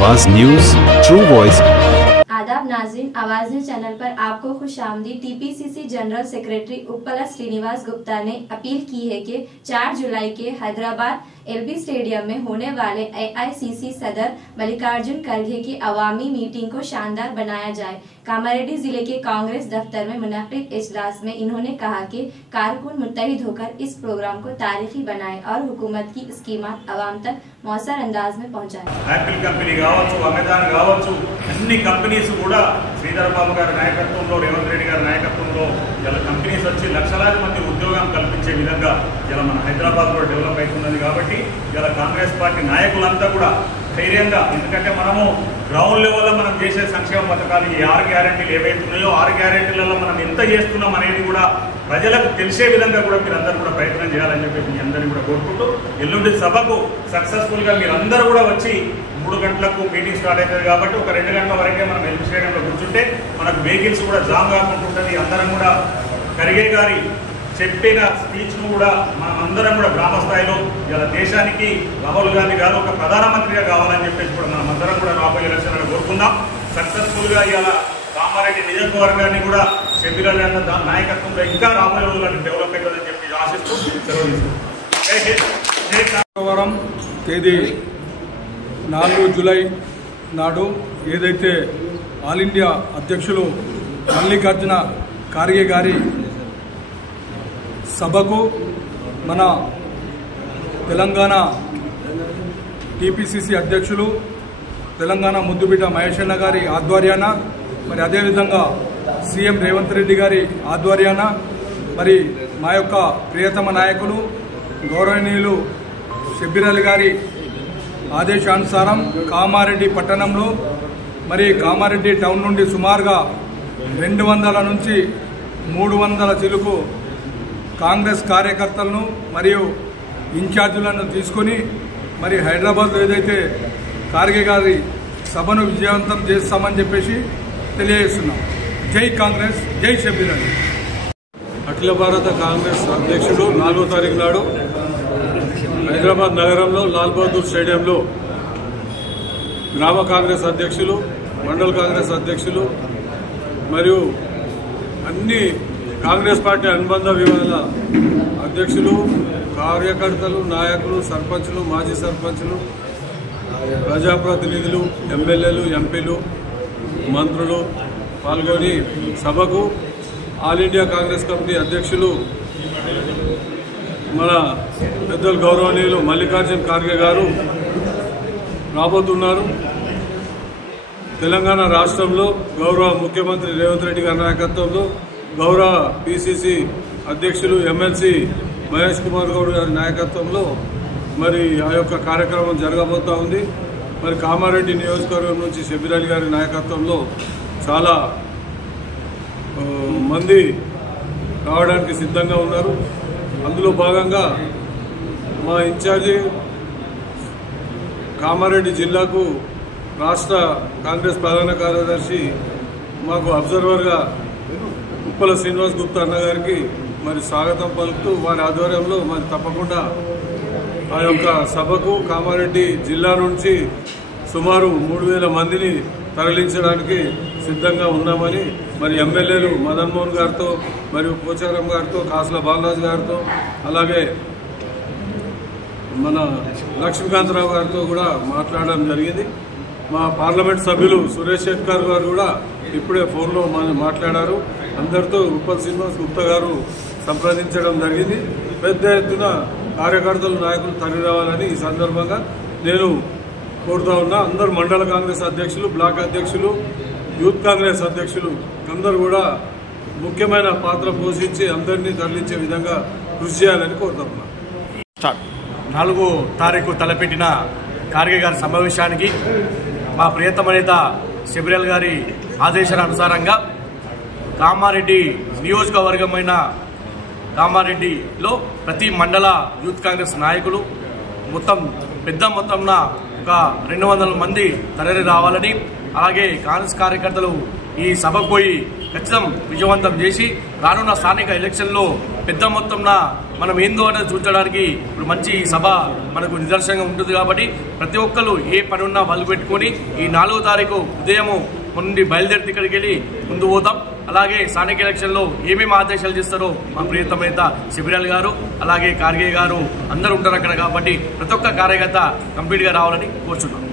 आवाज news, true voice. आदाब नाज़रीन, आवाज न्यूज चैनल पर आपको खुशामदीद। TPCC general secretary Utpal Srinivas Gupta ने अपील की है कि 4 जुलाई के हैदराबाद एलबी स्टेडियम में होने वाले एआईसीसी सदर मल्लिकार्जुन खड़गे की अवामी मीटिंग को शानदार बनाया जाए। कामारेड्डी जिले के कांग्रेस दफ्तर में मुनक्किद इजलास में इन्होंने कहा कि कारकुन मुत्तहिद होकर इस प्रोग्राम को तारीखी बनाए और हुकूमत की स्कीमात अवाम तक मौसर अंदाज में पहुँचाए। యాపిల్ కంపెనీ కావచ్చు, అమెజాన్ కావచ్చు, అన్ని కంపెనీస్ కూడా శ్రీధర్ బాబు గారి నాయకత్వంలో, రేవంత్ రెడ్డి గారి నాయకత్వంలో ఇలా కంపెనీస్ వచ్చి లక్షలాది మంది ఉద్యోగం కల్పించే విధంగా ఇలా మన హైదరాబాద్ కూడా డెవలప్ అవుతున్నది. కాబట్టి ఇలా కాంగ్రెస్ పార్టీ నాయకులంతా కూడా ధైర్యంగా, ఎందుకంటే మనము గ్రౌండ్ లెవెల్లో మనం చేసే సంక్షేమ పథకాలు ఈ 6 గ్యారెంటీలు ఏవైతే ఉన్నాయో 6 గ్యారెంటీలలో మనం ఎంత చేస్తున్నాం అనేది కూడా ప్రజలకు తెలిసే విధంగా కూడా మీరందరూ కూడా ప్రయత్నం చేయాలని చెప్పి మీ అందరినీ కూడా కోరుకుంటూ, ఎల్లుండి సభకు సక్సెస్ఫుల్గా మీరందరూ కూడా వచ్చి 3 గంటలకు మీటింగ్ స్టార్ట్ అవుతుంది కాబట్టి ఒక 2 గంటల వరకే మనం ఎల్బీ స్టేడియంలో కూర్చుంటే మనకు వెహికల్స్ కూడా జామ్ కాకుండా ఉంటుంది. అందరం కూడా ఖర్గే గారి చెప్పిన స్పీచ్ను కూడా మనం అందరం కూడా గ్రామ స్థాయిలో ఇలా దేశానికి రాహుల్ గాంధీ గారు ఒక ప్రధానమంత్రిగా కావాలని చెప్పేసి కూడా మనం అందరం కూడా రాబోయే ఎలక్షన్లో కోరుకుందాం. సక్సెస్ఫుల్గా ఇలా కామారెడ్డి నియోజకవర్గాన్ని కూడా షబ్బీర్ అలీ అన్న నాయకత్వంలో ఇంకా రాబోయే రోజుల్లో డెవలప్ అవుతుందని చెప్పి ఆశిస్తూ సెలవు శుక్రవారం తేదీ 4 జూలై నాడు ఏదైతే ఆల్ ఇండియా అధ్యక్షులు మల్లికార్జున ఖార్గే గారి సభకు మన తెలంగాణ టీపీసీసీ అధ్యక్షులు తెలంగాణ ముద్దుబిడ్డ మహేషన్న గారి ఆధ్వర్యాన, మరి అదేవిధంగా సీఎం రేవంత్ రెడ్డి గారి ఆధ్వర్యాన, మరి మా యొక్క ప్రియతమ నాయకులు గౌరవనీయులు షబ్బీర్ అలీ గారి ఆదేశానుసారం కామారెడ్డి పట్టణంలో, మరి కామారెడ్డి టౌన్ నుండి సుమారుగా 200 నుంచి 300 చిలుకు కాంగ్రెస్ కార్యకర్తలను మరియు ఇన్ఛార్జీలను తీసుకొని మరి హైదరాబాద్లో ఏదైతే ఖార్గే గారి సభను విజయవంతం చేస్తామని చెప్పేసి తెలియజేస్తున్నాం. జై కాంగ్రెస్, జై షబ్బీర్ అలీ. అఖిల భారత కాంగ్రెస్ అధ్యక్షుడు 4వ తారీఖు నాడు హైదరాబాద్ నగరంలో లాల్ బహదూర్ స్టేడియంలో గ్రామ కాంగ్రెస్ అధ్యక్షులు, మండల కాంగ్రెస్ అధ్యక్షులు మరియు అన్ని కాంగ్రెస్ పార్టీ అనుబంధ విభాగాల అధ్యక్షులు, కార్యకర్తలు, నాయకులు, సర్పంచులు, మాజీ సర్పంచులు, ప్రజాప్రతినిధులు, ఎమ్మెల్యేలు, ఎంపీలు, మంత్రులు పాల్గొని సభకు ఆల్ ఇండియా కాంగ్రెస్ కమిటీ అధ్యక్షులు మన పెద్దలు గౌరవనీయులు మల్లికార్జున ఖార్గే గారు రాబోతున్నారు. తెలంగాణ రాష్ట్రంలో గౌరవ ముఖ్యమంత్రి రేవంత్ రెడ్డి గారి నాయకత్వంలో, గౌరవ పిసిసి అధ్యక్షులు ఎమ్మెల్సీ మహేష్ కుమార్ గౌడ్ గారి నాయకత్వంలో మరి ఆ యొక్క కార్యక్రమం జరగబోతా ఉంది. మరి కామారెడ్డి నియోజకవర్గం నుంచి షబ్బీర్ అలీ గారి నాయకత్వంలో చాలా మంది రావడానికి సిద్ధంగా ఉన్నారు. అందులో భాగంగా మా ఇన్ఛార్జి కామారెడ్డి జిల్లాకు రాష్ట్ర కాంగ్రెస్ ప్రధాన కార్యదర్శి, మాకు అబ్జర్వర్గా ఉప్పల శ్రీనివాస్ గుప్తా అన్న గారికి మరి స్వాగతం పలుకుతూ వారి ఆధ్వర్యంలో మరి తప్పకుండా ఆ యొక్క సభకు కామారెడ్డి జిల్లా నుంచి సుమారు 3000 మందిని తరలించడానికి సిద్ధంగా ఉన్నామని మరి ఎమ్మెల్యేలు మదన్ మోహన్ గారితో మరియు పోచారం గారితో, కాసుల బాలరాజు గారితో, అలాగే మన లక్ష్మీకాంతరావు గారితో కూడా మాట్లాడడం జరిగింది. మా పార్లమెంట్ సభ్యులు సురేష్ శెట్కర్ గారు కూడా ఇప్పుడే ఫోన్లో మాట్లాడారు. అందరితో ఉప్పల్ శ్రీనివాస్ గుప్తా గారు సంప్రదించడం జరిగింది. పెద్ద ఎత్తున కార్యకర్తలు, నాయకులు తరలి రావాలని ఈ సందర్భంగా నేను కోరుతా ఉన్నా. అందరు మండల కాంగ్రెస్ అధ్యక్షులు, బ్లాక్ అధ్యక్షులు, యూత్ కాంగ్రెస్ అధ్యక్షులు అందరూ కూడా ముఖ్యమైన పాత్ర పోషించి అందరినీ తరలించే విధంగా కృషి చేయాలని కోరుతా ఉన్నా. 4వ తారీఖు తలపెట్టిన ఖార్గే గారి సమావేశానికి మా ప్రియతమ నేత షబ్బీర్ అలీ గారి ఆదేశానుసారంగా కామారెడ్డి నియోజకవర్గమైన కామారెడ్డిలో ప్రతి మండల యూత్ కాంగ్రెస్ నాయకులు మొత్తం పెద్ద మొత్తంన ఒక 200 మంది తరలి రావాలని, అలాగే కాంగ్రెస్ కార్యకర్తలు ఈ సభకు పోయి ఖచ్చితం విజయవంతం చేసి రానున్న స్థానిక ఎలక్షన్లో పెద్ద మొత్తంన మనం ఏందో అనేది చూడడానికి ఇప్పుడు మంచి సభ మనకు నిదర్శనంగా ఉంటుంది కాబట్టి ప్రతి ఒక్కరు ఏ పని ఉన్నా వాళ్ళు పెట్టుకొని ఈ 4వ తారీఖు ఉదయం నుండి బయలుదేరి ఇక్కడికి వెళ్ళి ముందు పోతాం. అలాగే స్థానిక ఎలక్షన్లో ఏమేమి ఆదేశాలు చేస్తారో మా ప్రియతమ నేత శబరిలాల్ గారు అలాగే ఖార్గే గారు అందరూ ఉంటారు అక్కడ కాబట్టి ప్రతి ఒక్క కార్యకర్త కంప్లీట్గా రావాలని కోరుచున్నాం.